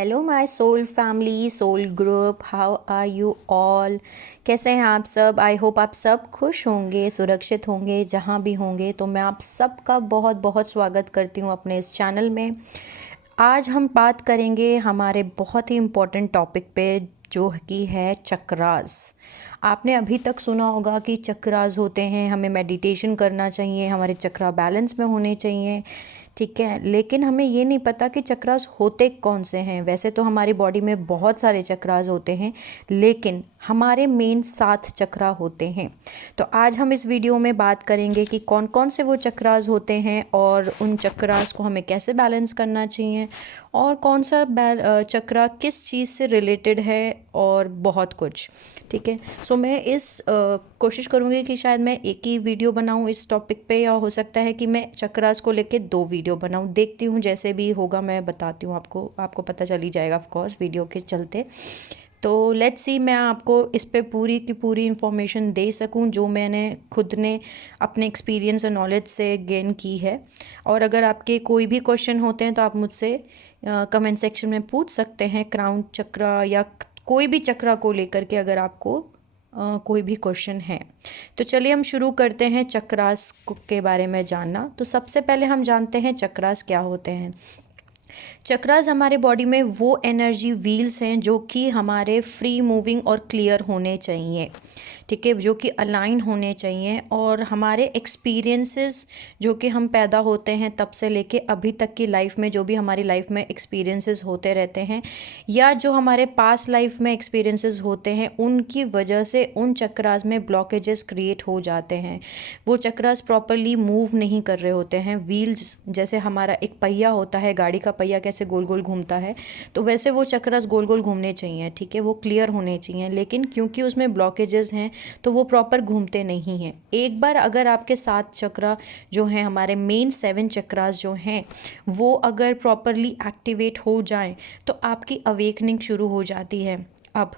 Hello my soul family, soul group, how are you all. कैसे हैं आप सब? आई होप आप सब खुश होंगे, सुरक्षित होंगे जहाँ भी होंगे। तो मैं आप सबका बहुत बहुत स्वागत करती हूँ अपने इस चैनल में। आज हम बात करेंगे हमारे बहुत ही इम्पोर्टेंट टॉपिक पे, जो कि है चक्रास। आपने अभी तक सुना होगा कि चक्रास होते हैं, हमें मेडिटेशन करना चाहिए, हमारे चक्रा बैलेंस में होने चाहिए, ठीक है। लेकिन हमें ये नहीं पता कि चक्रास होते कौन से हैं। वैसे तो हमारी बॉडी में बहुत सारे चक्रास होते हैं, लेकिन हमारे मेन 7 चक्रा होते हैं। तो आज हम इस वीडियो में बात करेंगे कि कौन कौन से वो चक्रास होते हैं और उन चक्रास को हमें कैसे बैलेंस करना चाहिए, और कौन सा चक्रा किस चीज़ से रिलेटेड है, और बहुत कुछ, ठीक है। सो मैं कोशिश करूँगी कि शायद मैं एक ही वीडियो बनाऊँ इस टॉपिक पे, या हो सकता है कि मैं चक्रास को लेके 2 वीडियो बनाऊँ। देखती हूँ, जैसे भी होगा मैं बताती हूँ आपको पता चल ही जाएगा ऑफ कोर्स वीडियो के चलते। तो लेट्स सी, मैं आपको इस पे पूरी की पूरी इन्फॉर्मेशन दे सकूं जो मैंने खुद ने अपने एक्सपीरियंस और नॉलेज से गेन की है। और अगर आपके कोई भी क्वेश्चन होते हैं तो आप मुझसे कमेंट सेक्शन में पूछ सकते हैं, क्राउन चक्रा या कोई भी चक्रा को लेकर के, अगर आपको कोई भी क्वेश्चन है। तो चलिए हम शुरू करते हैं चक्रास के बारे में जानना। तो सबसे पहले हम जानते हैं चक्रास क्या होते हैं। चक्रास हमारे बॉडी में वो एनर्जी व्हील्स हैं जो कि हमारे फ्री मूविंग और क्लियर होने चाहिए, ठीक है, जो कि अलाइन होने चाहिए। और हमारे एक्सपीरियंसेस जो कि हम पैदा होते हैं तब से लेके अभी तक की लाइफ में, जो भी हमारी लाइफ में एक्सपीरियंसेस होते रहते हैं, या जो हमारे पास लाइफ में एक्सपीरियंसेस होते हैं, उनकी वजह से उन चक्रास में ब्लॉकेजेस क्रिएट हो जाते हैं। वो चक्रास प्रॉपरली मूव नहीं कर रहे होते हैं। व्हील्स, जैसे हमारा एक पहिया होता है, गाड़ी का पहिया कैसे गोल गोल घूमता है, तो वैसे वो चक्रास गोल गोल घूमने चाहिए, ठीक है, वो क्लियर होने चाहिए। लेकिन क्योंकि उसमें ब्लॉकेजेस हैं तो वो प्रॉपर घूमते नहीं हैं। एक बार अगर आपके 7 चक्रा जो हैं, हमारे मेन 7 चक्रास जो हैं, वो अगर प्रॉपरली एक्टिवेट हो जाएं तो आपकी अवेकनिंग शुरू हो जाती है। अब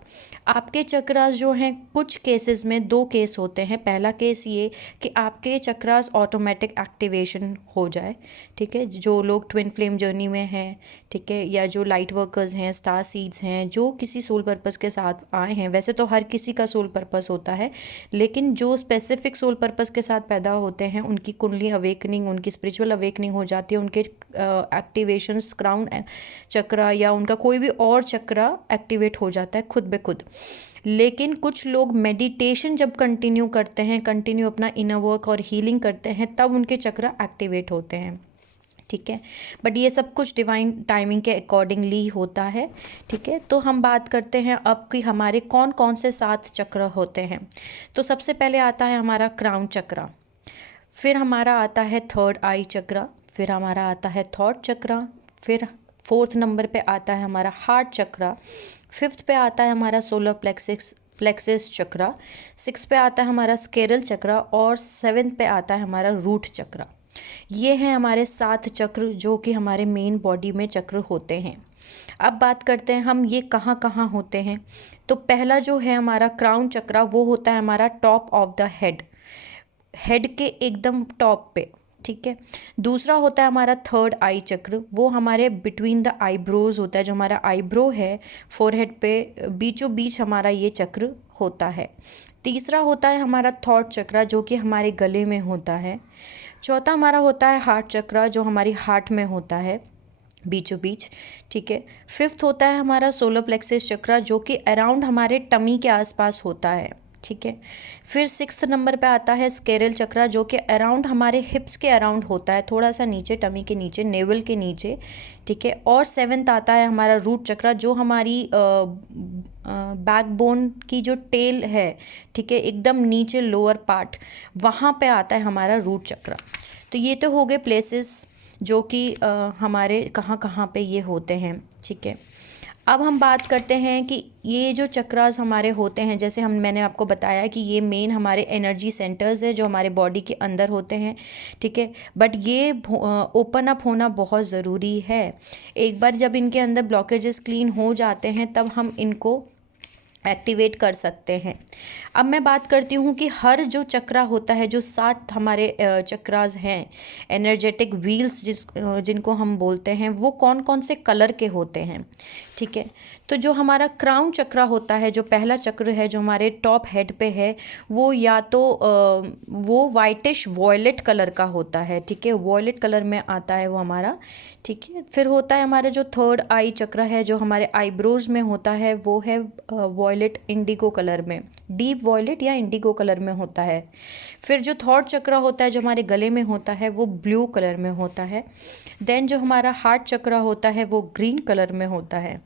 आपके चक्रास जो हैं, कुछ केसेस में 2 केस होते हैं। पहला केस ये कि आपके चक्रास ऑटोमेटिक एक्टिवेशन हो जाए, ठीक है, जो लोग ट्विन फ्लेम जर्नी में हैं, ठीक है, या जो लाइट वर्कर्स हैं, स्टार सीड्स हैं, जो किसी सोल पर्पस के साथ आए हैं। वैसे तो हर किसी का सोल पर्पस होता है, लेकिन जो स्पेसिफिक सोल पर्पस के साथ पैदा होते हैं, उनकी कुंडली अवेकनिंग, उनकी स्पिरिचुअल अवेकनिंग हो जाती है। उनके एक्टिवेशंस, क्राउन चक्रा या उनका कोई भी और चक्रा एक्टिवेट हो जाता है खुद ब खुद। लेकिन कुछ लोग मेडिटेशन जब कंटिन्यू करते हैं, कंटिन्यू अपना इनर वर्क और हीलिंग करते हैं, तब उनके चक्रा एक्टिवेट होते हैं, ठीक है। बट ये सब कुछ डिवाइन टाइमिंग के अकॉर्डिंगली होता है, ठीक है। तो हम बात करते हैं अब कि हमारे कौन कौन से 7 चक्र होते हैं। तो सबसे पहले आता है हमारा क्राउन चक्रा, फिर हमारा आता है थर्ड आई चक्रा, फिर हमारा आता है थॉट चक्रा, फिर 4th नंबर पे आता है हमारा हार्ट चक्रा, 5th पे आता है हमारा सोलर प्लेक्सिस चक्रा, 6th पे आता है हमारा स्केरल चक्रा, और 7th पे आता है हमारा रूट चक्रा। ये हैं हमारे 7 चक्र जो कि हमारे मेन बॉडी में चक्र होते हैं। अब बात करते हैं हम ये कहाँ कहाँ होते हैं। तो पहला जो है हमारा क्राउन चक्रा, वो होता है हमारा top of the head, head के एकदम टॉप पे, ठीक है। दूसरा होता है हमारा थर्ड आई चक्र, वो हमारे बिटवीन द आईब्रोज होता है, जो हमारा आईब्रो है फोरहेड पे, बीचों बीच हमारा ये चक्र होता है। तीसरा होता है हमारा थॉट चक्रा, जो कि हमारे गले में होता है। चौथा हमारा होता है हार्ट चक्रा, जो हमारी हार्ट में होता है, बीचों बीच, ठीक है। 5th होता है हमारा सोलर प्लेक्सिस चक्रा, जो कि अराउंड हमारे टमी के आसपास होता है, ठीक है। फिर 6th नंबर पे आता है स्केरल चक्रा, जो कि अराउंड हमारे हिप्स के अराउंड होता है, थोड़ा सा नीचे, टमी के नीचे, नेवल के नीचे, ठीक है। और 7th आता है हमारा रूट चक्रा, जो हमारी बैकबोन की जो टेल है, ठीक है, एकदम नीचे लोअर पार्ट, वहाँ पे आता है हमारा रूट चक्रा। तो ये तो हो गए प्लेसेस जो कि हमारे कहाँ कहाँ पे ये होते हैं, ठीक है। अब हम बात करते हैं कि ये जो चक्रास हमारे होते हैं, जैसे मैंने आपको बताया कि ये मेन हमारे एनर्जी सेंटर्स है जो हमारे बॉडी के अंदर होते हैं, ठीक है। बट ये ओपन अप होना बहुत ज़रूरी है। एक बार जब इनके अंदर ब्लॉकेजेस क्लीन हो जाते हैं, तब हम इनको एक्टिवेट कर सकते हैं। अब मैं बात करती हूँ कि हर जो चक्रा होता है, जो 7 हमारे चक्रास हैं, एनर्जेटिक व्हील्स जिनको हम बोलते हैं, वो कौन कौन से कलर के होते हैं, ठीक है। तो जो हमारा क्राउन चक्रा होता है, जो पहला चक्र है जो हमारे टॉप हेड पे है, वो या तो वो वाइटिश वॉयलेट कलर का होता है, ठीक है, वॉयलेट कलर में आता है वो हमारा, ठीक है। फिर होता है हमारे जो थर्ड आई चक्र है, जो हमारे आईब्रोज में होता है, वो है वॉयलेट इंडिगो कलर में, डीप वॉयलेट या इंडिगो कलर में होता है। फिर जो थॉट चक्र होता है, जो हमारे गले में होता है, वो ब्लू कलर में होता है। देन जो हमारा हार्ट चक्र होता है, वो ग्रीन कलर में होता है।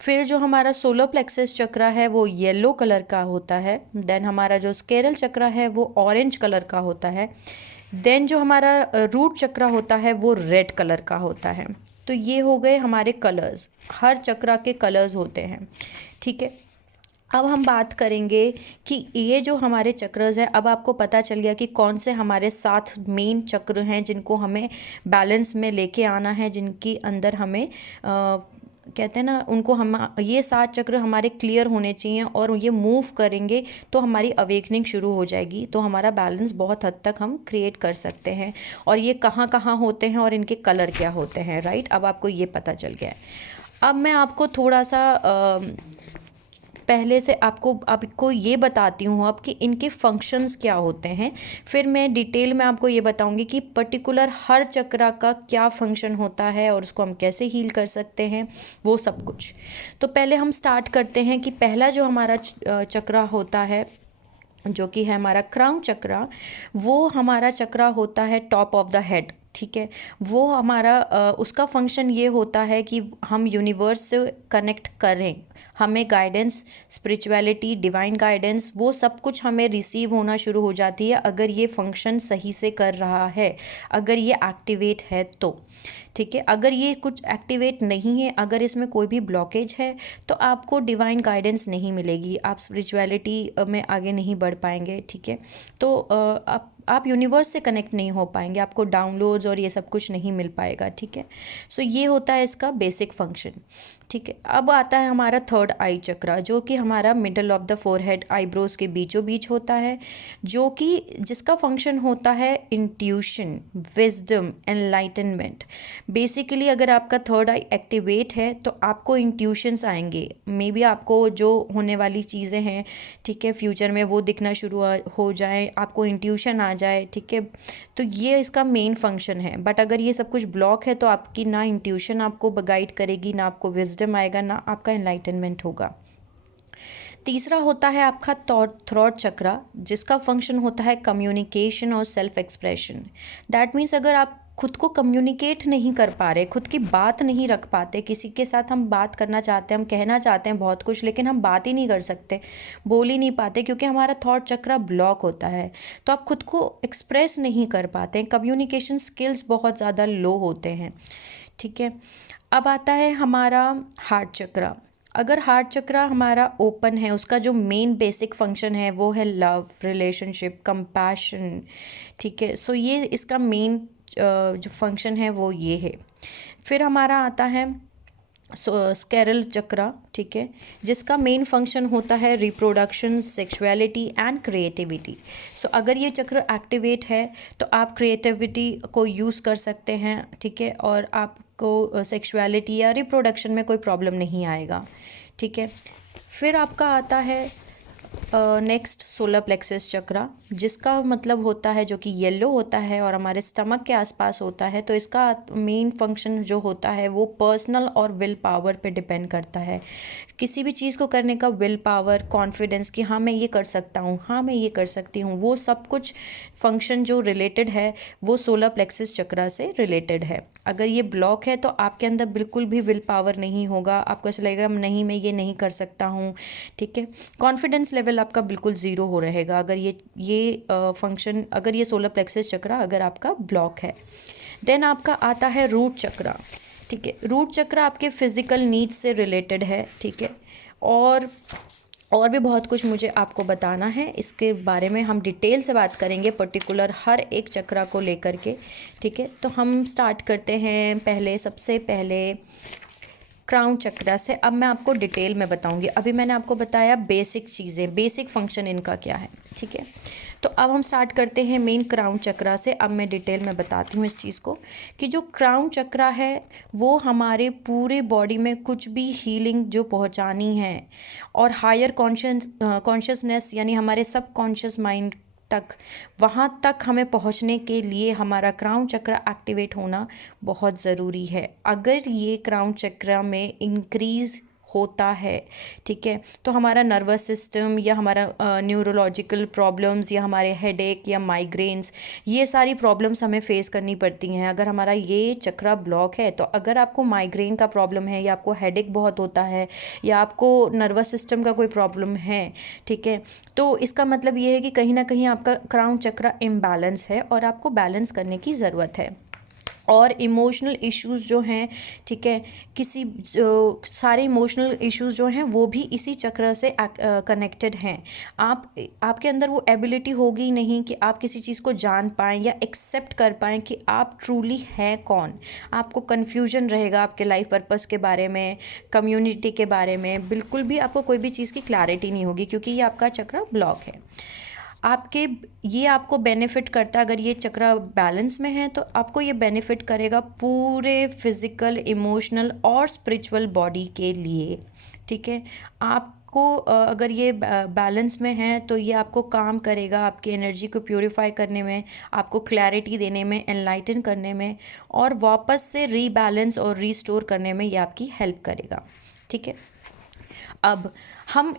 फिर जो हमारा सोलर प्लेक्सस चक्र है, वो येलो कलर का होता है। देन हमारा जो स्केरल चक्र है, वो ऑरेंज कलर का होता है। देन जो हमारा रूट चक्र होता है, वो रेड कलर का होता है। तो ये हो गए हमारे कलर्स, हर चक्र के कलर्स होते हैं, ठीक है। अब हम बात करेंगे कि ये जो हमारे चक्रस हैं, अब आपको पता चल गया कि कौन से हमारे 7 मेन चक्र हैं जिनको हमें बैलेंस में लेके आना है, जिनकी अंदर हमें कहते हैं ना, उनको हम, ये 7 चक्र हमारे क्लियर होने चाहिए और ये मूव करेंगे तो हमारी अवेकनिंग शुरू हो जाएगी, तो हमारा बैलेंस बहुत हद तक हम क्रिएट कर सकते हैं। और ये कहाँ कहाँ होते हैं और इनके कलर क्या होते हैं, राइट। अब आपको ये पता चल गया है। अब मैं आपको थोड़ा सा पहले से आपको ये बताती हूँ अब कि इनके फंक्शंस क्या होते हैं। फिर मैं डिटेल में आपको ये बताऊँगी कि पर्टिकुलर हर चक्रा का क्या फंक्शन होता है और उसको हम कैसे हील कर सकते हैं, वो सब कुछ। तो पहले हम स्टार्ट करते हैं कि पहला जो हमारा चक्रा होता है, जो कि है हमारा क्राउन चक्रा, वो हमारा चक्रा होता है टॉप ऑफ द हेड, ठीक है। वो हमारा उसका फंक्शन ये होता है कि हम यूनिवर्स से कनेक्ट करें, हमें गाइडेंस, स्पिरिचुअलिटी, डिवाइन गाइडेंस, वो सब कुछ हमें रिसीव होना शुरू हो जाती है अगर ये फंक्शन सही से कर रहा है, अगर ये एक्टिवेट है तो, ठीक है। अगर ये कुछ एक्टिवेट नहीं है, अगर इसमें कोई भी ब्लॉकेज है, तो आपको डिवाइन गाइडेंस नहीं मिलेगी, आप स्पिरिचुअलिटी में आगे नहीं बढ़ पाएंगे, ठीक है। तो आप यूनिवर्स से कनेक्ट नहीं हो पाएंगे, आपको डाउनलोड्स और ये सब कुछ नहीं मिल पाएगा, ठीक है। सो ये होता है इसका बेसिक फंक्शन, ठीक है। अब आता है हमारा थर्ड आई चक्रा, जो कि हमारा middle of the forehead, eyebrows के बीचों बीच होता है, जो कि जिसका फंक्शन होता है इंट्यूशन, विजडम, एनलाइटनमेंट। बेसिकली अगर आपका थर्ड आई एक्टिवेट है तो आपको इंट्यूशंस आएंगे, मे बी आपको जो होने वाली चीज़ें हैं, ठीक है, फ्यूचर में वो दिखना शुरू हो जाए, आपको इंट्यूशन आ जाए, ठीक है। तो ये इसका मेन फंक्शन है। बट अगर ये सब कुछ ब्लॉक है तो आपकी ना इंट्यूशन आपको गाइड करेगी, ना आपको विजडम आएगा, ना आपका एनलाइटनमेंट होगा। तीसरा होता है आपका थ्रॉट चक्रा, जिसका फंक्शन होता है कम्युनिकेशन और सेल्फ एक्सप्रेशन। दैट मीन्स अगर आप खुद को कम्युनिकेट नहीं कर पा रहे, खुद की बात नहीं रख पाते, किसी के साथ हम बात करना चाहते हैं, हम कहना चाहते हैं बहुत कुछ, लेकिन हम बात ही नहीं कर सकते, बोल ही नहीं पाते, क्योंकि हमारा थॉट चक्रा ब्लॉक होता है। तो आप खुद को एक्सप्रेस नहीं कर पाते हैं, कम्युनिकेशन स्किल्स बहुत ज़्यादा लो होते हैं, ठीक है। अब आता है हमारा हार्ट चक्रा। अगर हार्ट चक्रा हमारा ओपन है, उसका जो मेन बेसिक फंक्शन है वो है लव, रिलेशनशिप, कंपैशन, ठीक है। सो ये इसका मेन जो फंक्शन है वो ये है। फिर हमारा आता है स्केरल चक्रा, ठीक है, जिसका मेन फंक्शन होता है रिप्रोडक्शन, सेक्सुअलिटी एंड क्रिएटिविटी। सो अगर ये चक्र एक्टिवेट है तो आप क्रिएटिविटी को यूज़ कर सकते हैं, ठीक है, और आपको सेक्सुअलिटी या रिप्रोडक्शन में कोई प्रॉब्लम नहीं आएगा, ठीक है। फिर आपका आता है नेक्स्ट सोलर प्लेक्सस चक्रा, जिसका मतलब होता है, जो कि येलो होता है और हमारे स्टमक के आसपास होता है। तो इसका मेन फंक्शन जो होता है वो पर्सनल और विल पावर पे डिपेंड करता है। किसी भी चीज़ को करने का विल पावर, कॉन्फिडेंस कि हाँ मैं ये कर सकता हूँ, हाँ मैं ये कर सकती हूँ, वो सब कुछ फंक्शन जो रिलेटेड है वो सोलर प्लेक्सस चक्रा से रिलेटेड है। अगर ये ब्लॉक है तो आपके अंदर बिल्कुल भी विल पावर नहीं होगा, आपको ऐसा लगेगा नहीं मैं ये नहीं कर सकता हूँ, ठीक है। कॉन्फिडेंस लेवल आपका बिल्कुल ज़ीरो हो रहेगा अगर ये फंक्शन, अगर ये सोलर प्लेक्सस चक्रा अगर आपका ब्लॉक है। देन आपका आता है रूट चक्रा, ठीक है। रूट चक्रा आपके फिज़िकल नीड्स से रिलेटेड है, ठीक है, और भी बहुत कुछ मुझे आपको बताना है, इसके बारे में हम डिटेल से बात करेंगे पर्टिकुलर हर एक चक्रा को लेकर के, ठीक है। तो हम स्टार्ट करते हैं सबसे पहले क्राउन चक्रा से अब मैं आपको डिटेल में बताऊंगी। अभी मैंने आपको बताया बेसिक चीज़ें, बेसिक फंक्शन इनका क्या है, ठीक है। तो अब हम स्टार्ट करते हैं मेन क्राउन चक्रा से। अब मैं डिटेल में बताती हूँ इस चीज़ को कि जो क्राउन चक्रा है वो हमारे पूरे बॉडी में कुछ भी हीलिंग जो पहुँचानी है और हायर कॉन्शियसनेस यानी हमारे सब कॉन्शियस माइंड तक, वहाँ तक हमें पहुँचने के लिए हमारा क्राउन चक्र एक्टिवेट होना बहुत ज़रूरी है। अगर ये क्राउन चक्र में इंक्रीज़ होता है, ठीक है, तो हमारा नर्वस सिस्टम या हमारा न्यूरोलॉजिकल प्रॉब्लम्स या हमारे हेडेक या माइग्रेन्स, ये सारी प्रॉब्लम्स हमें फेस करनी पड़ती हैं अगर हमारा ये चक्रा ब्लॉक है। तो अगर आपको माइग्रेन का प्रॉब्लम है या आपको हेडेक बहुत होता है या आपको नर्वस सिस्टम का कोई प्रॉब्लम है, ठीक है, तो इसका मतलब ये है कि कहीं ना कहीं आपका क्राउन चक्रा इम्बैलेंस है और आपको बैलेंस करने की ज़रूरत है। और इमोशनल इश्यूज़ जो हैं, ठीक है, किसी सारे इमोशनल इश्यूज़ जो हैं वो भी इसी चक्र से कनेक्टेड हैं। आपके अंदर वो एबिलिटी होगी नहीं कि आप किसी चीज़ को जान पाएँ या एक्सेप्ट कर पाएँ कि आप ट्रूली हैं कौन। आपको कन्फ्यूजन रहेगा आपके लाइफ पर्पस के बारे में, कम्युनिटी के बारे में, बिल्कुल भी आपको कोई भी चीज़ की क्लैरिटी नहीं होगी क्योंकि ये आपका चक्र ब्लॉक है। ये आपको बेनिफिट करता है, अगर ये चक्र बैलेंस में है तो आपको ये बेनिफिट करेगा पूरे फिज़िकल, इमोशनल और स्पिरिचुअल बॉडी के लिए, ठीक है। आपको अगर ये बैलेंस में है तो ये आपको काम करेगा, आपकी एनर्जी को प्योरीफाई करने में, आपको क्लैरिटी देने में, एनलाइटन करने में और वापस से रीबैलेंस और रीस्टोर करने में ये आपकी हेल्प करेगा, ठीक है। अब हम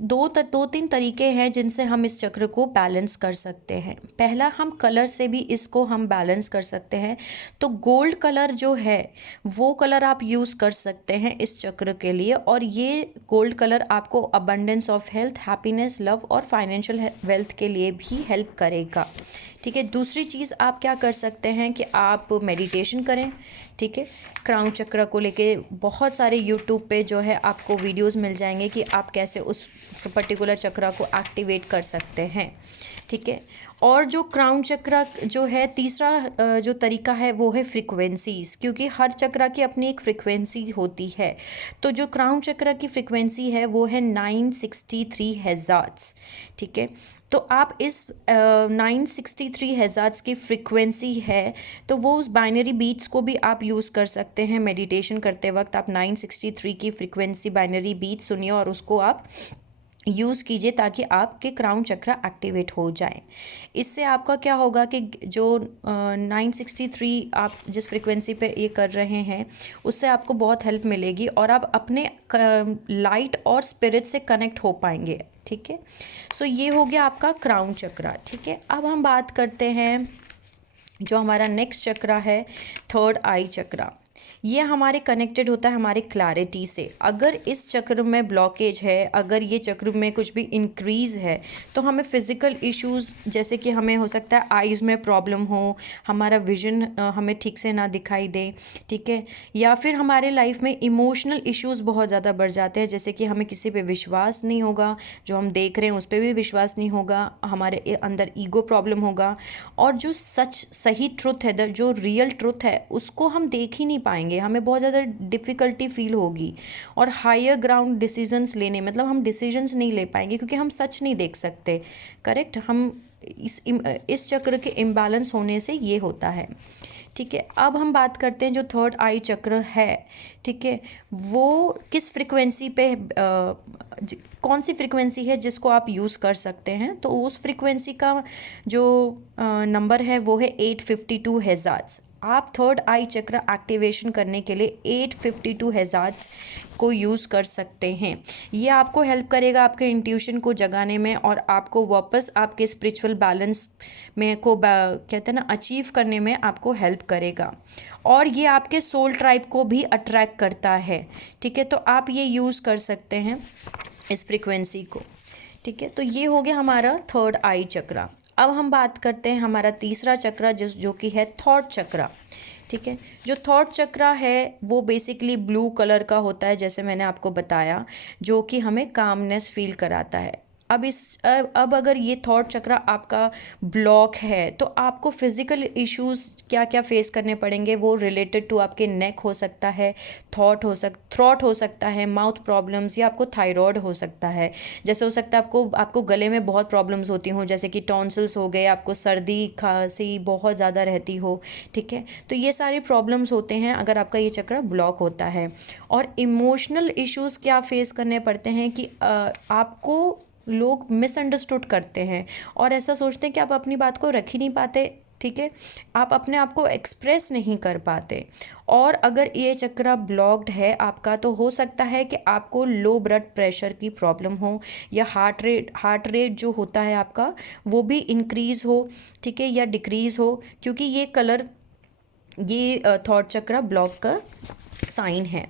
दो तीन तरीके हैं जिनसे हम इस चक्र को बैलेंस कर सकते हैं। पहला, हम कलर से भी इसको हम बैलेंस कर सकते हैं। तो गोल्ड कलर जो है वो कलर आप यूज़ कर सकते हैं इस चक्र के लिए और ये गोल्ड कलर आपको abundance of health, happiness, love और फाइनेंशियल वेल्थ के लिए भी हेल्प करेगा, ठीक है। दूसरी चीज़ आप क्या कर सकते हैं कि आप मेडिटेशन करें, ठीक है। क्राउन चक्र को लेके बहुत सारे यूट्यूब पे जो है आपको वीडियोस मिल जाएंगे कि आप कैसे उस पर्टिकुलर चक्र को एक्टिवेट कर सकते हैं, ठीक है। और जो क्राउन चक्र जो है तीसरा जो तरीका है वो है फ्रीक्वेंसीज़, क्योंकि हर चक्र की अपनी एक फ्रीक्वेंसी होती है। तो जो क्राउन चक्र की फ्रीक्वेंसी है वो है 963 हर्ट्ज़, ठीक है। तो आप इस 963 हर्ट्ज़ की फ्रीक्वेंसी है तो वो उस बाइनरी बीट्स को भी आप यूज़ कर सकते हैं। मेडिटेशन करते वक्त आप 963 की फ्रीक्वेंसी बाइनरी बीट सुनिए और उसको आप यूज़ कीजिए ताकि आपके क्राउन चक्र एक्टिवेट हो जाए। इससे आपका क्या होगा कि जो 963 आप जिस फ्रीक्वेंसी पे ये कर रहे हैं उससे आपको बहुत हेल्प मिलेगी और आप अपने लाइट और स्पिरिट से कनेक्ट हो पाएंगे, ठीक है। सो ये हो गया आपका क्राउन चक्र, ठीक है। अब हम बात करते हैं जो हमारा नेक्स्ट चक्र है, थर्ड आई चक्र। ये हमारे कनेक्टेड होता है हमारे क्लैरिटी से। अगर इस चक्र में ब्लॉकेज है, अगर ये चक्र में कुछ भी इंक्रीज़ है तो हमें फ़िज़िकल इश्यूज़ जैसे कि हमें हो सकता है आइज़ में प्रॉब्लम हो, हमारा विजन हमें ठीक से ना दिखाई दे, ठीक है, या फिर हमारे लाइफ में इमोशनल इश्यूज़ बहुत ज़्यादा बढ़ जाते हैं जैसे कि हमें किसी पे विश्वास नहीं होगा, जो हम देख रहे हैं उस पर भी विश्वास नहीं होगा, हमारे अंदर ईगो प्रॉब्लम होगा और जो सही ट्रुथ है, जो रियल ट्रुथ है उसको हम देख ही नहीं पाएंगे, हमें बहुत ज़्यादा डिफ़िकल्टी फील होगी और हायर ग्राउंड डिसीजंस लेने, मतलब हम डिसीजंस नहीं ले पाएंगे क्योंकि हम सच नहीं देख सकते, करेक्ट। हम इस चक्र के इम्बैलेंस होने से ये होता है, ठीक है। अब हम बात करते हैं जो थर्ड आई चक्र है, ठीक है, वो किस फ्रिक्वेंसी पे कौन सी फ्रिक्वेंसी है जिसको आप यूज़ कर सकते हैं। तो उस फ्रिक्वेंसी का जो नंबर है वो है 852 हर्ट्ज़। आप थर्ड आई चक्र एक्टिवेशन करने के लिए 852 हर्ट्ज़ को यूज़ कर सकते हैं। ये आपको हेल्प करेगा आपके इंट्यूशन को जगाने में और आपको वापस आपके स्पिरिचुअल बैलेंस में कहते हैं ना अचीव करने में आपको हेल्प करेगा और ये आपके सोल ट्राइब को भी अट्रैक्ट करता है, ठीक है। तो आप ये यूज़ कर सकते हैं इस फ्रिक्वेंसी को, ठीक है। तो ये हो गया हमारा थर्ड आई चक्र। अब हम बात करते हैं हमारा तीसरा चक्र जो कि है थॉट चक्र, ठीक है। जो थॉट चक्र है वो बेसिकली ब्लू कलर का होता है जैसे मैंने आपको बताया, जो कि हमें कामनेस फील कराता है। अब अगर ये थॉट चक्रा आपका ब्लॉक है तो आपको फिजिकल इश्यूज क्या क्या फेस करने पड़ेंगे, वो रिलेटेड टू आपके नेक हो सकता है, थ्रॉट हो सकता है, माउथ प्रॉब्लम्स, या आपको थायराइड हो सकता है। जैसे हो सकता है आपको गले में बहुत प्रॉब्लम्स होती हों, जैसे कि टॉन्सिल्स हो गए, आपको सर्दी खांसी बहुत ज़्यादा रहती हो, ठीक है। तो ये सारी प्रॉब्लम्स होते हैं अगर आपका ये चक्र ब्लॉक होता है। और इमोशनल इश्यूज़ क्या फेस करने पड़ते हैं कि आपको लोग मिसअंडरस्टूड करते हैं और ऐसा सोचते हैं कि आप अपनी बात को रख ही नहीं पाते, ठीक है, आप अपने आप को एक्सप्रेस नहीं कर पाते। और अगर ये चक्र ब्लॉक्ड है आपका तो हो सकता है कि आपको लो ब्लड प्रेशर की प्रॉब्लम हो, या हार्ट रेट जो होता है आपका वो भी इंक्रीज़ हो, ठीक है, या डिक्रीज़ हो, क्योंकि ये थॉट चक्र ब्लॉक का साइन है।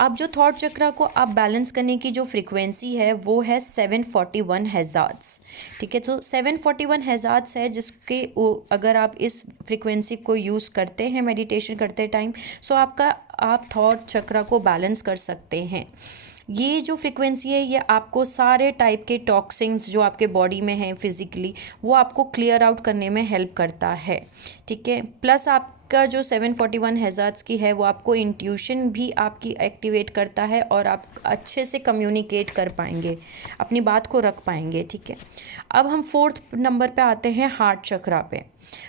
अब जो थॉट चक्र को आप बैलेंस करने की जो फ्रीक्वेंसी है वो है 741 हेज़ार्ट्ज़, ठीक है। तो 741 हेज़ार्ट्ज़ है जिसके अगर आप इस फ्रीक्वेंसी को यूज़ करते हैं मेडिटेशन करते टाइम, सो आप थॉट चक्र को बैलेंस कर सकते हैं। ये जो फ्रीक्वेंसी है ये आपको सारे टाइप के टॉक्सिन्स जो आपके बॉडी में हैं फिज़िकली, वो आपको क्लियर आउट करने में हेल्प करता है, ठीक है। प्लस आपका जो 741 हेज़ार्ट्ज़ की है वो आपको इंट्यूशन भी आपकी एक्टिवेट करता है और आप अच्छे से कम्युनिकेट कर पाएंगे, अपनी बात को रख पाएंगे, ठीक है। अब हम 4th नंबर पे आते हैं हार्ट चक्रा पे।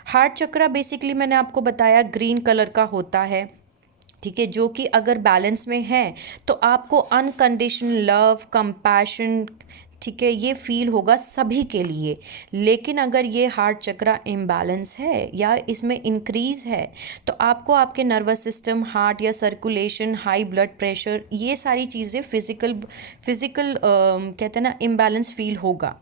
हार्ट चक्रा बेसिकली मैंने आपको बताया ग्रीन कलर का होता है, ठीक है, जो कि अगर बैलेंस में है तो आपको अनकंडीशनल लव, कंपैशन, ठीक है, ये फील होगा सभी के लिए। लेकिन अगर ये हार्ट चक्रा इम्बैलेंस है या इसमें इंक्रीज़ है तो आपको आपके नर्वस सिस्टम, हार्ट या सर्कुलेशन, हाई ब्लड प्रेशर, ये सारी चीज़ें फिज़िकल कहते हैं ना इम्बैलेंस फील होगा।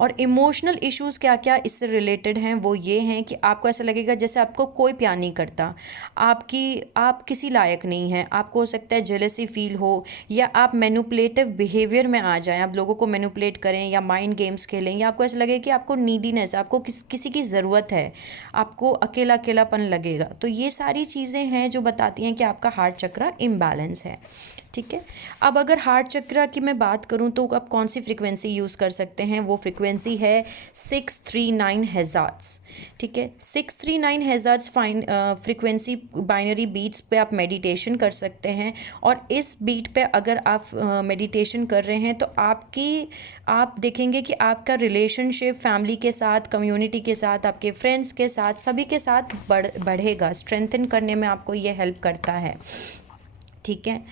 और इमोशनल इश्यूज़ क्या क्या इससे रिलेटेड हैं वो ये हैं कि आपको ऐसा लगेगा जैसे आपको कोई प्यार नहीं करता, आप किसी लायक नहीं हैं, आपको हो सकता है जेलसी फील हो, या आप मैनिपुलेटिव बिहेवियर में आ जाएं, आप लोगों को मैनिपुलेट करें या माइंड गेम्स खेलें, या आपको ऐसा लगे कि आपको नीडीनेस, आपको किसी की ज़रूरत है, आपको अकेलापन लगेगा। तो ये सारी चीज़ें हैं जो बताती हैं कि आपका हार्ट चक्र इम्बैलेंस है, ठीक है। अब अगर हार्ट चक्र की मैं बात करूं तो आप कौन सी फ्रीक्वेंसी यूज़ कर सकते हैं, वो फ्रीक्वेंसी है 639 हेज़ार्ट्ज़, ठीक है। 639 हेज़ार्ट्ज़ फ्रीक्वेंसी बाइनरी बीट्स पे आप मेडिटेशन कर सकते हैं। और इस बीट पे अगर आप मेडिटेशन कर रहे हैं तो आप देखेंगे कि आपका रिलेशनशिप फैमिली के साथ, कम्युनिटी के साथ, आपके फ्रेंड्स के साथ, सभी के साथ बढ़ेगा, स्ट्रेंथन करने में आपको ये हेल्प करता है, ठीक है।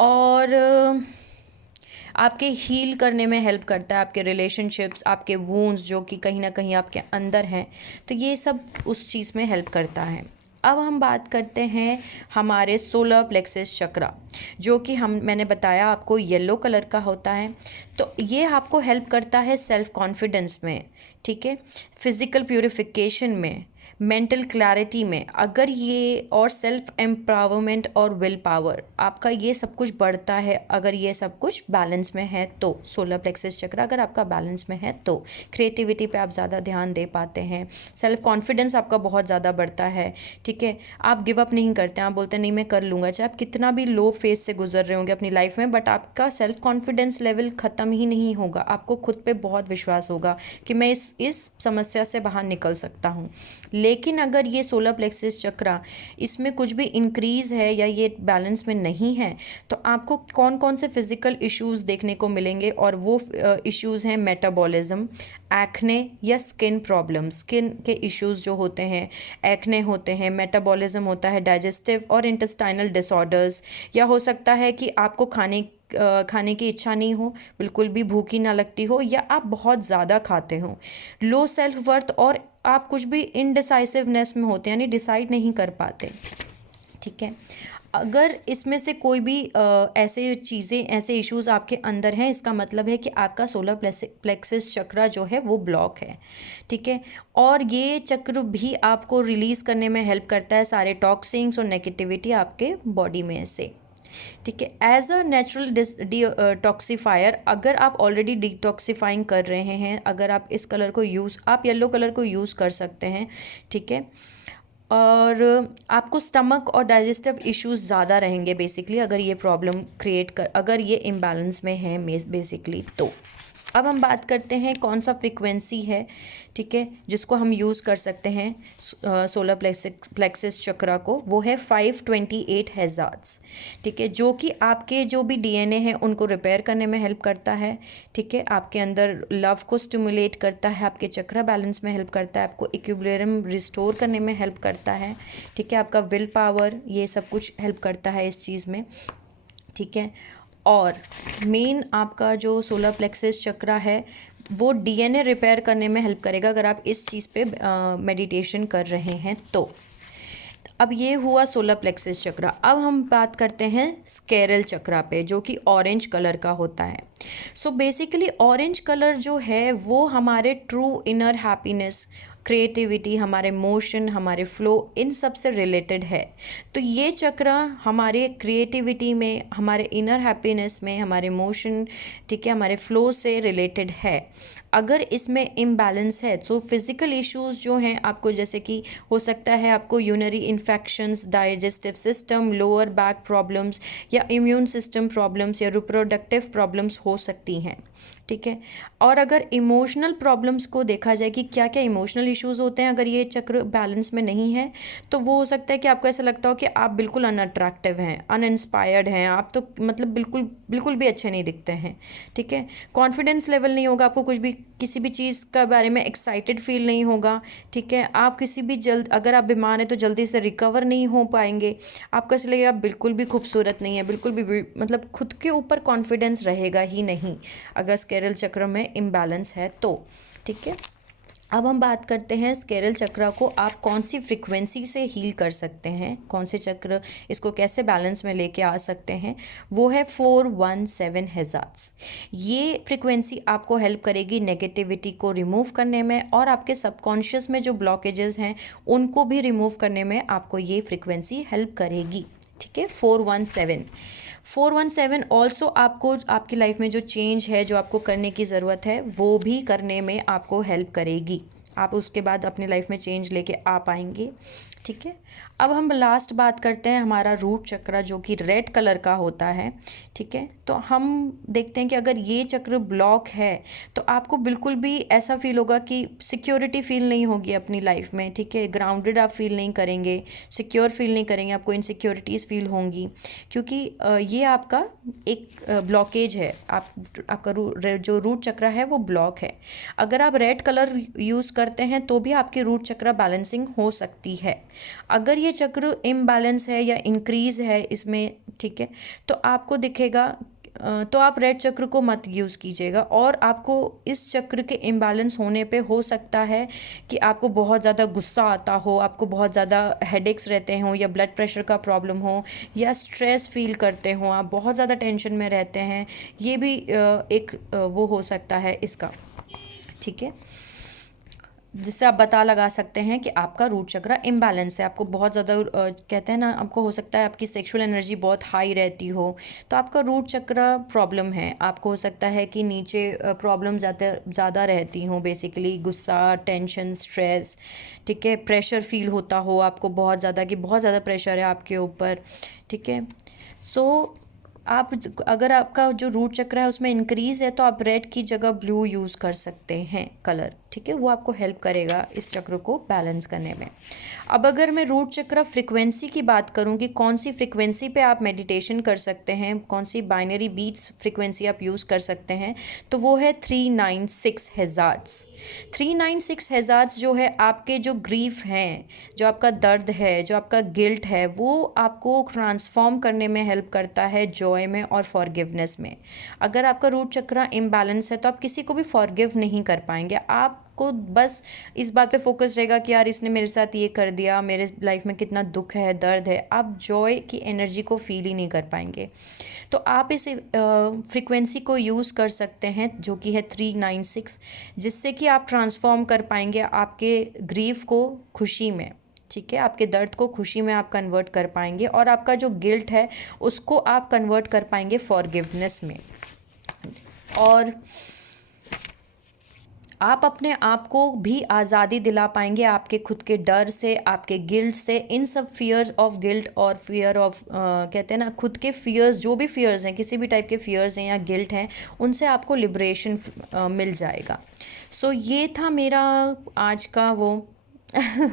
और आपके हील करने में हेल्प करता है, आपके रिलेशनशिप्स, आपके वूंड्स जो कि कहीं ना कहीं आपके अंदर हैं, तो ये सब उस चीज़ में हेल्प करता है। अब हम बात करते हैं हमारे सोलर प्लेक्सस चक्रा, जो कि मैंने बताया आपको येलो कलर का होता है। तो ये आपको हेल्प करता है सेल्फ कॉन्फिडेंस में, ठीक है, फिज़िकल प्यूरिफिकेशन में, मेंटल क्लैरिटी में, अगर ये और सेल्फ एम्पावरमेंट और विल पावर, आपका ये सब कुछ बढ़ता है अगर ये सब कुछ बैलेंस में है तो। सोलर प्लेक्सस चक्र अगर आपका बैलेंस में है तो क्रिएटिविटी पे आप ज़्यादा ध्यान दे पाते हैं, सेल्फ कॉन्फिडेंस आपका बहुत ज़्यादा बढ़ता है, ठीक है। आप गिव अप नहीं करते, आप बोलते हैं नहीं मैं कर लूँगा, चाहे आप कितना भी लो फेज से गुजर रहे होंगे अपनी लाइफ में, बट आपका सेल्फ कॉन्फिडेंस लेवल ख़त्म ही नहीं होगा, आपको खुद पे बहुत विश्वास होगा कि मैं इस समस्या से बाहर निकल सकता हूँ। लेकिन अगर ये सोलर प्लेक्सस चक्रा इसमें कुछ भी इंक्रीज़ है या ये बैलेंस में नहीं है तो आपको कौन कौन से फिज़िकल इश्यूज़ देखने को मिलेंगे, और वो इश्यूज़ हैं मेटाबॉलिज्म, एक्ने या स्किन प्रॉब्लम, स्किन के इश्यूज़ जो होते हैं, एक्ने होते हैं, मेटाबॉलिज्म होता है, डाइजेस्टिव और इंटेस्टाइनल डिसऑर्डर्स, या हो सकता है कि आपको खाने की इच्छा नहीं हो, बिल्कुल भी भूखी ना लगती हो, या आप बहुत ज़्यादा खाते हो, लो सेल्फ वर्थ, और आप कुछ भी इनडिसाइसिवनेस में होते हैं, यानी डिसाइड नहीं कर पाते, ठीक है। अगर इसमें से कोई भी ऐसे चीज़ें, ऐसे इश्यूज़ आपके अंदर हैं, इसका मतलब है कि आपका सोलर प्लेक्सस चक्र जो है वो ब्लॉक है, ठीक है। और ये चक्र भी आपको रिलीज़ करने में हेल्प करता है सारे टॉक्सिन्स और नेगेटिविटी आपके बॉडी में से, ठीक है। एज अ नेचुरल डिटॉक्सीफायर, अगर आप ऑलरेडी डिटॉक्सीफाइंग कर रहे हैं, अगर आप इस कलर को आप येलो कलर को यूज़ कर सकते हैं, ठीक है। और आपको स्टमक और डाइजेस्टिव इश्यूज़ ज़्यादा रहेंगे बेसिकली अगर ये प्रॉब्लम अगर ये इम्बैलेंस में है बेसिकली तो, अब हम बात करते हैं कौन सा फ्रीक्वेंसी है, ठीक है, जिसको हम यूज़ कर सकते हैं सोलर प्लेक्सिस चक्रा को। वो है 528 हर्ट्ज़, ठीक है, जो कि आपके जो भी डीएनए हैं उनको रिपेयर करने में हेल्प करता है, ठीक है, आपके अंदर लव को स्टिमुलेट करता है, आपके चक्रा बैलेंस में हेल्प करता है, आपको इक्विलिब्रियम रिस्टोर करने में हेल्प करता है, ठीक है, आपका विल पावर, ये सब कुछ हेल्प करता है इस चीज़ में, ठीक है। और मेन आपका जो सोलर प्लेक्सिस चक्रा है वो डीएनए रिपेयर करने में हेल्प करेगा अगर आप इस चीज़ पे मेडिटेशन कर रहे हैं तो। अब ये हुआ सोलर प्लेक्सिस चक्रा। अब हम बात करते हैं स्केरल चक्रा पे, जो कि ऑरेंज कलर का होता है। सो बेसिकली ऑरेंज कलर जो है वो हमारे ट्रू इनर हैप्पीनेस, क्रिएटिविटी, हमारे मोशन, हमारे फ्लो, इन सब से रिलेटेड है। तो ये चक्र हमारे क्रिएटिविटी में, हमारे इनर हैप्पीनेस में, हमारे मोशन, ठीक है, हमारे फ्लो से रिलेटेड है। अगर इसमें इम्बैलेंस है तो फिज़िकल इश्यूज़ जो हैं आपको, जैसे कि हो सकता है आपको urinary infections, digestive system, lower back problems या इम्यून सिस्टम प्रॉब्लम्स या रिप्रोडक्टिव प्रॉब्लम्स हो सकती हैं, ठीक है। और अगर इमोशनल प्रॉब्लम्स को देखा जाए कि क्या क्या इमोशनल इश्यूज़ होते हैं अगर ये चक्र बैलेंस में नहीं है, तो वो हो सकता है कि आपको ऐसा लगता हो कि आप बिल्कुल अनअट्रैक्टिव हैं, अनइंस्पायर्ड हैं, आप तो मतलब बिल्कुल बिल्कुल भी अच्छे नहीं दिखते हैं, ठीक है। कॉन्फिडेंस लेवल नहीं होगा, आपको कुछ भी, किसी भी चीज़ का बारे में एक्साइटेड फील नहीं होगा, ठीक है। आप किसी भी अगर आप बीमार हैं तो जल्दी से रिकवर नहीं हो पाएंगे, आपको ऐसा लगेगा आप बिल्कुल भी खूबसूरत नहीं है, बिल्कुल भी मतलब खुद के ऊपर कॉन्फिडेंस रहेगा ही नहीं अगर स्केरल चक्र में इम्बैलेंस है तो, ठीक है। अब हम बात करते हैं स्केरल चक्र को आप कौन सी फ्रीक्वेंसी से हील कर सकते हैं, कौन से चक्र इसको कैसे बैलेंस में लेके आ सकते हैं। वो है 417 हर्ट्ज़। ये फ्रीक्वेंसी आपको हेल्प करेगी नेगेटिविटी को रिमूव करने में, और आपके सबकॉन्शियस में जो ब्लॉकेजेस हैं उनको भी रिमूव करने में आपको ये फ्रीक्वेंसी हेल्प करेगी, ठीक है। 417 ऑल्सो आपको आपकी लाइफ में जो चेंज है, जो आपको करने की ज़रूरत है, वो भी करने में आपको हेल्प करेगी। आप उसके बाद अपनी लाइफ में चेंज लेके आ पाएंगे, ठीक है। अब हम लास्ट बात करते हैं हमारा रूट चक्र, जो कि रेड कलर का होता है, ठीक है। तो हम देखते हैं कि अगर ये चक्र ब्लॉक है तो आपको बिल्कुल भी ऐसा फील होगा कि सिक्योरिटी फील नहीं होगी अपनी लाइफ में, ठीक है। ग्राउंडेड आप फील नहीं करेंगे, सिक्योर फील नहीं करेंगे, आपको इनसिक्योरिटीज़ फील होंगी, क्योंकि ये आपका एक ब्लॉकेज है। आपका जो रूट चक्र है वो ब्लॉक है। अगर आप रेड कलर यूज़ करते हैं तो भी आपकी रूट चक्र बैलेंसिंग हो सकती है। अगर ये चक्र इम्बैलेंस है या इंक्रीज़ है इसमें, ठीक है, तो आपको दिखेगा, तो आप रेड चक्र को मत यूज़ कीजिएगा। और आपको इस चक्र के इम्बैलेंस होने पे हो सकता है कि आपको बहुत ज़्यादा गुस्सा आता हो, आपको बहुत ज़्यादा हेडेक्स रहते हों, या ब्लड प्रेशर का प्रॉब्लम हो, या स्ट्रेस फील करते हों, आप बहुत ज़्यादा टेंशन में रहते हैं, ये भी एक वो हो सकता है इसका, ठीक है, जिससे आप पता लगा सकते हैं कि आपका रूट चक्र इम्बैलेंस है। आपको बहुत ज़्यादा कहते हैं ना, आपको हो सकता है आपकी सेक्सुअल एनर्जी बहुत हाई रहती हो, तो आपका रूट चक्र प्रॉब्लम है। आपको हो सकता है कि नीचे प्रॉब्लम ज़्यादा रहती हों, बेसिकली गुस्सा, टेंशन, स्ट्रेस, ठीक है, प्रेशर फील होता हो आपको बहुत ज़्यादा, कि बहुत ज़्यादा प्रेशर है आपके ऊपर, ठीक है। सो आप अगर आपका जो रूट चक्र है उसमें इंक्रीज़ है तो आप रेड की जगह ब्लू यूज़ कर सकते हैं कलर, ठीक है। वो आपको हेल्प करेगा इस चक्र को बैलेंस करने में। अब अगर मैं रूट चक्र फ्रिक्वेंसी की बात करूं कि कौन सी फ्रिक्वेंसी पे आप मेडिटेशन कर सकते हैं, कौन सी बाइनरी बीट्स फ्रिक्वेंसी आप यूज़ कर सकते हैं, तो वो है 396 हर्ट्ज़। 396 हर्ट्ज़ जो है आपके जो ग्रीफ हैं, जो आपका दर्द है, जो आपका गिल्ट है, वो आपको ट्रांसफॉर्म करने में हेल्प करता है जॉय में और फॉरगिवनेस में। अगर आपका रूट चक्र इम्बैलेंस है तो आप किसी को भी फॉरगिव नहीं कर पाएंगे। आपको बस इस बात पे फोकस रहेगा कि यार इसने मेरे साथ ये कर दिया, मेरे लाइफ में कितना दुख है, दर्द है, आप जॉय की एनर्जी को फील ही नहीं कर पाएंगे। तो आप इस फ्रीक्वेंसी को यूज़ कर सकते हैं जो कि है 396, जिससे कि आप ट्रांसफॉर्म कर पाएंगे आपके ग्रीफ को खुशी में, ठीक है, आपके दर्द को खुशी में आप कन्वर्ट कर पाएंगे, और आपका जो गिल्ट है उसको आप कन्वर्ट कर पाएंगे फॉरगिवनेस में। और आप अपने आप को भी आज़ादी दिला पाएंगे आपके खुद के डर से, आपके गिल्ट से, इन सब फियर्स ऑफ गिल्ट और फियर ऑफ कहते हैं ना, खुद के फियर्स, जो भी फियर्स हैं, किसी भी टाइप के फियर्स हैं या गिल्ट हैं, उनसे आपको लिबरेशन मिल जाएगा। सो ये था मेरा आज का वो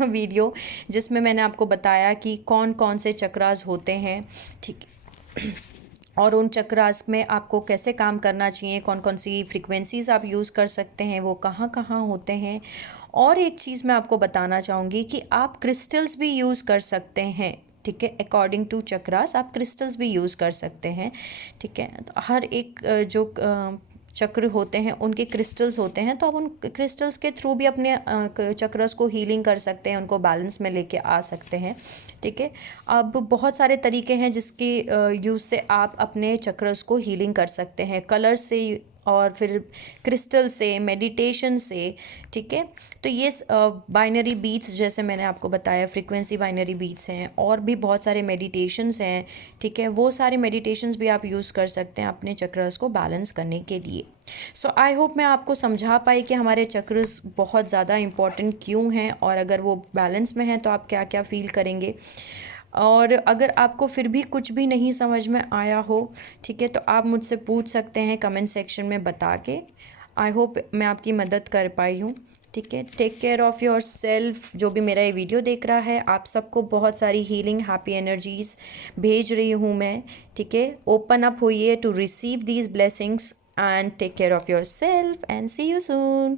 वीडियो, जिसमें मैंने आपको बताया कि कौन कौन से चक्रास होते हैं, ठीक, और उन चक्रास में आपको कैसे काम करना चाहिए, कौन कौन सी फ्रीक्वेंसीज आप यूज़ कर सकते हैं, वो कहाँ कहाँ होते हैं। और एक चीज़ मैं आपको बताना चाहूँगी कि आप क्रिस्टल्स भी यूज़ कर सकते हैं, ठीक है। अकॉर्डिंग टू चक्रास आप क्रिस्टल्स भी यूज़ कर सकते हैं, ठीक है। तो हर एक जो चक्र होते हैं उनके क्रिस्टल्स होते हैं, तो आप उन क्रिस्टल्स के थ्रू भी अपने चक्रस को हीलिंग कर सकते हैं, उनको बैलेंस में लेके आ सकते हैं, ठीक है। अब बहुत सारे तरीके हैं जिसके यूज़ से आप अपने चक्रस को हीलिंग कर सकते हैं, कलर से और फिर क्रिस्टल से, मेडिटेशन से, ठीक है। तो ये बाइनरी बीट्स, जैसे मैंने आपको बताया, फ्रीक्वेंसी बाइनरी बीट्स हैं, और भी बहुत सारे मेडिटेशंस हैं, ठीक है। वो सारे मेडिटेशंस भी आप यूज़ कर सकते हैं अपने चक्रस को बैलेंस करने के लिए। सो आई होप मैं आपको समझा पाई कि हमारे चक्रस बहुत ज़्यादा इम्पॉर्टेंट क्यों हैं, और अगर वो बैलेंस में हैं तो आप क्या क्या फील करेंगे। और अगर आपको फिर भी कुछ भी नहीं समझ में आया हो, ठीक है, तो आप मुझसे पूछ सकते हैं कमेंट सेक्शन में बता के। आई होप मैं आपकी मदद कर पाई हूँ, ठीक है। Take care of yourself. जो भी मेरा ये वीडियो देख रहा है, आप सबको बहुत सारी हीलिंग हैप्पी एनर्जीज़ भेज रही हूँ मैं, ठीक है। ओपन अप होइए to receive these blessings and take care of yourself and see you soon.